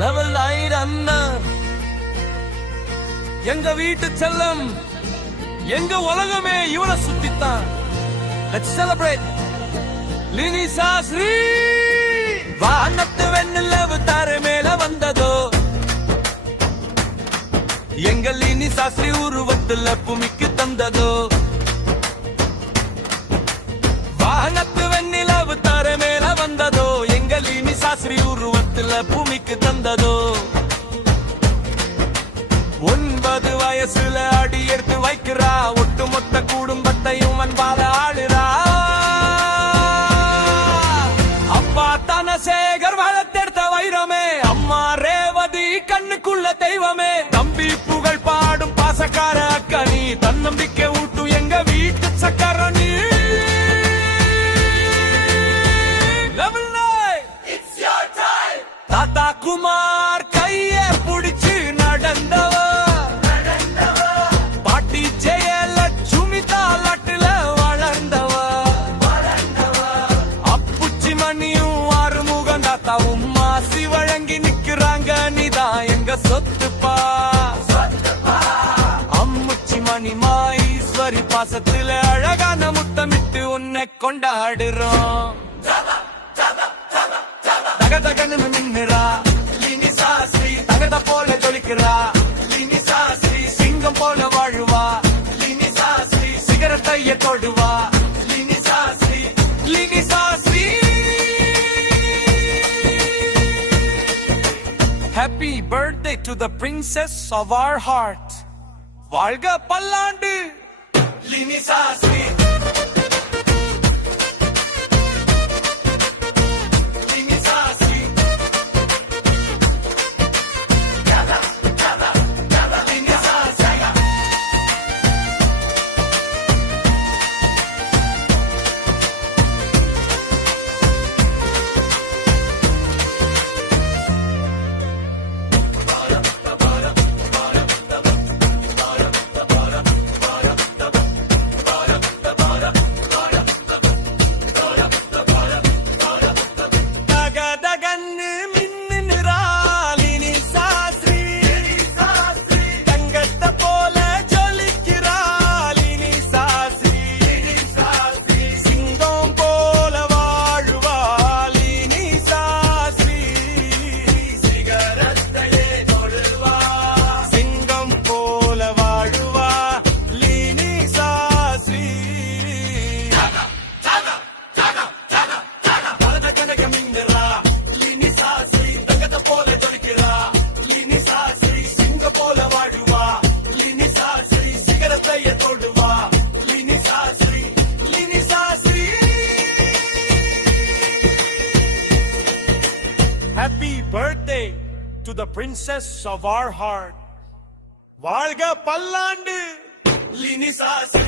Level 9 அண்ணன் எங்க வீட்டு செல்லம், எங்க உலகமே இவளை சுத்தித்தான். Let's celebrate லினிசா Sri. வானத்து வெண்ணிலவு தார மேல வந்ததோ, எங்க லினிசா ஸ்ரீ உருவத்துல பூமிக்கு தந்ததோ. வானத்து வெண்ணிலவு தார மேல வந்ததோ, எங்க லினிசா ஸ்ரீ உருவத்துல பூமிக்கு தந்ததோ. 9 வயசுல அடி எடுத்து வைக்கிறா, ஒட்டுமொத்த குடும்பத்தையும் அன்பால ஆளுறா. அப்பா தனசேகர் வளர்த்தெடுத்த வைரமே, அம்மா ரேவதி கண்ணுக்குள்ள தெய்வமே. தம்பி புகழ் பாடும் பாசக்கார அக்கா நீ, தன்னம்பிக்கை ஊட்டும் எங்க வீட்டு சக்கரணி. Level 9 it's your time. தாத்தா குமார் கைய புடிச்சு நடந்தவ, பாட்டி ஜெயலட்சுமி தாலாட்டுல வளர்ந்தவ. அப்புச்சி மணியும் ஆறுமுகம் தாத்தாவும் மாசி வழங்கி நிக்கிறாங்க, நீதான் எங்க சொத்துப்பா. அம்முச்சி மணி மாஈஸ்வரி பாசத்துல அழகான முத்தமிட்டு உன்னை கொண்டாடுறோம். தகதகன்னு மின்னுறா லினிசா ஸ்ரீ, தகத போல ஜொலிக்கிறா லினிசா ஸ்ரீ. சிங்கம் போல வாழுவா லினிசா Sri, சிகரத்தைய தொடுவா லினிசா Sri. லினிசா Sri Happy birthday to the princess of our heart. வாழ்க பல்லாண்டு லினிசா Sri. Happy birthday to the princess of our heart. வாழ்க பல்லாண்டு லினிசா ஸ்ரீ.